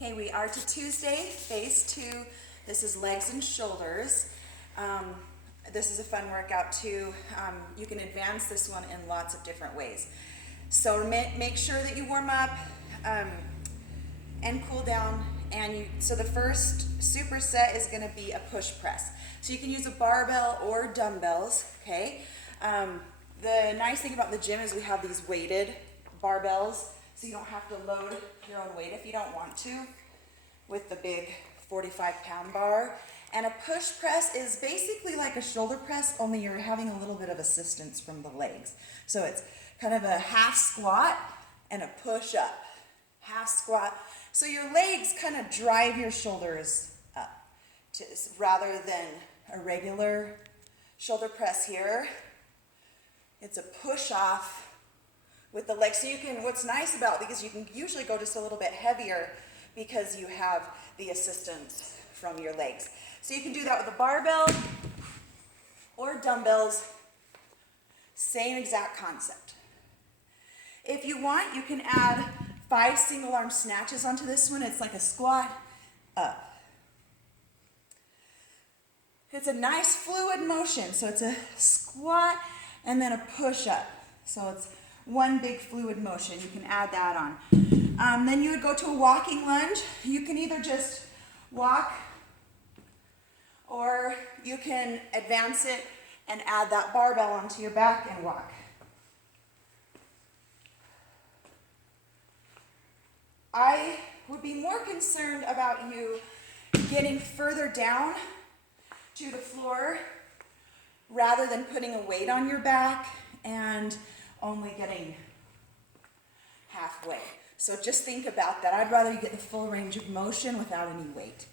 Okay, we are to Tuesday, phase 2. This is legs and shoulders. This is a fun workout too. You can advance this one in lots of different ways. So make sure that you warm up and cool down. So the first superset is going to be a push press. So you can use a barbell or dumbbells. Okay. The nice thing about the gym is we have these weighted barbells, so you don't have to load your own weight if you don't want to with the big 45-pound bar. And a push press is basically like a shoulder press, only you're having a little bit of assistance from the legs. So it's kind of a half squat and a push up. Half squat. So your legs kind of drive your shoulders up rather than a regular shoulder press here. It's a push off with the legs. So you can, what's nice about, because you can usually go just a little bit heavier because you have the assistance from your legs. So you can do that with a barbell or dumbbells, same exact concept. If you want, you can add 5 single arm snatches onto this one. It's like a squat up. It's a nice fluid motion. So it's a squat and then a push up. So it's one big fluid motion. You can add that on. Then you would go to a walking lunge. You can either just walk or you can advance it and add that barbell onto your back and walk. I would be more concerned about you getting further down to the floor rather than putting a weight on your back and only getting halfway. So just think about that. I'd rather you get the full range of motion without any weight.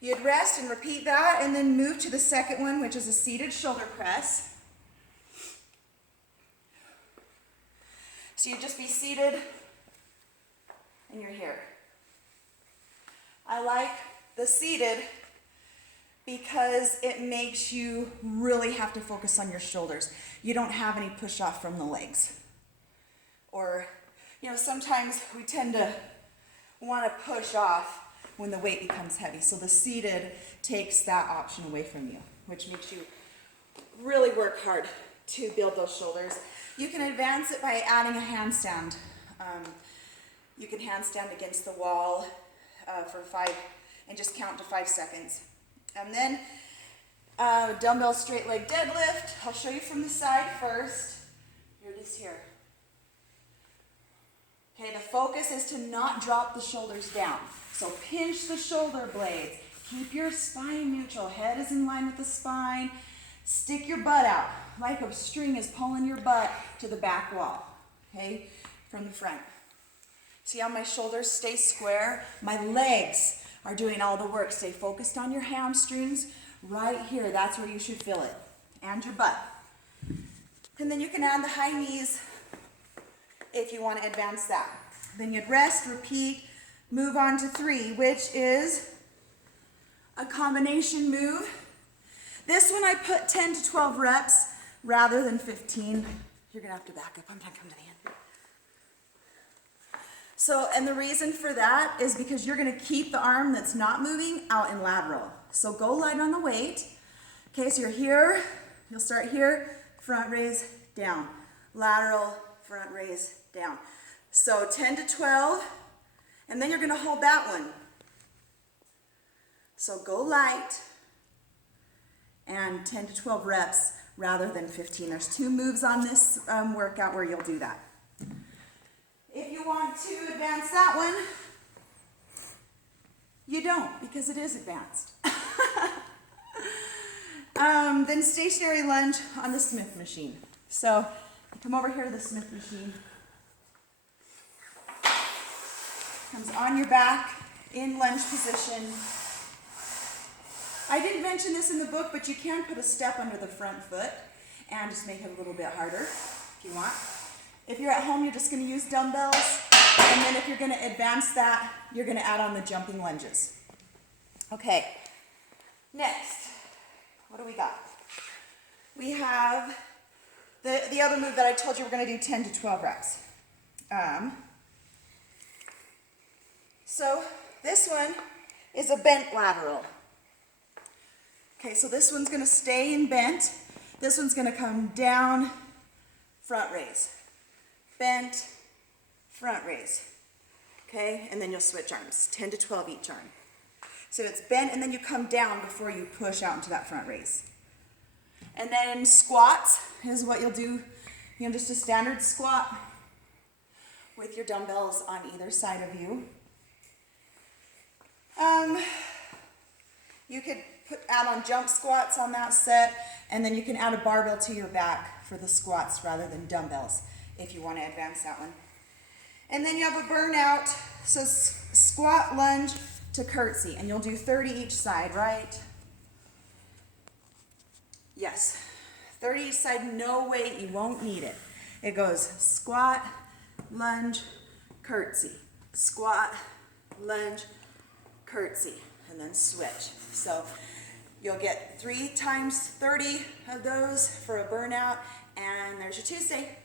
You'd rest and repeat that and then move to the second one, which is a seated shoulder press. So you'd just be seated and you're here. I like the seated because it makes you really have to focus on your shoulders. You don't have any push off from the legs. Or, sometimes we tend to want to push off when the weight becomes heavy. So the seated takes that option away from you, which makes you really work hard to build those shoulders. You can advance it by adding a handstand. You can handstand against the wall for 5 and just count to 5 seconds. And then dumbbell straight leg deadlift. I'll show you from the side first. Here it is here. Okay, the focus is to not drop the shoulders down. So pinch the shoulder blades. Keep your spine neutral. Head is in line with the spine. Stick your butt out like a string is pulling your butt to the back wall, okay, from the front. See how my shoulders stay square? My legs are doing all the work. Stay focused on your hamstrings right here. That's where you should feel it, and your butt. And then you can add the high knees if you want to advance that. Then you'd rest, repeat, move on to 3, which is a combination move. This one I put 10 to 12 reps rather than 15. You're going to have to back up. I'm not coming to the end. So, and the reason for that is because you're going to keep the arm that's not moving out in lateral. So go light on the weight. Okay, so you're here. You'll start here, front raise, down. Lateral, front raise, down. So 10 to 12, and then you're going to hold that one. So go light and 10 to 12 reps rather than 15. There's 2 moves on this workout where you'll do that. If you want to advance that one, you don't, because it is advanced. Then stationary lunge on the Smith machine. So come over here to the Smith machine. Comes on your back in lunge position. I didn't mention this in the book, but you can put a step under the front foot and just make it a little bit harder if you want. If you're at home, you're just going to use dumbbells. And then if you're going to advance that, you're going to add on the jumping lunges. Okay, next, what do we got? We have the other move that I told you we're going to do 10 to 12 reps. So this one is a bent lateral. Okay, so this one's gonna stay in bent. This one's gonna come down, front raise. Bent, front raise. Okay, and then you'll switch arms, 10 to 12 each arm. So it's bent and then you come down before you push out into that front raise. And then squats is what you'll do, just a standard squat with your dumbbells on either side of you. You could add on jump squats on that set, and then you can add a barbell to your back for the squats rather than dumbbells if you want to advance that one. And then you have a burnout, so squat, lunge to curtsy, and you'll do 30 each side, right? Yes, 30 each side, no weight, you won't need it. It goes squat, lunge, curtsy, squat, lunge, curtsy, and then switch. So you'll get 3 times 30 of those for a burnout, and there's your Tuesday.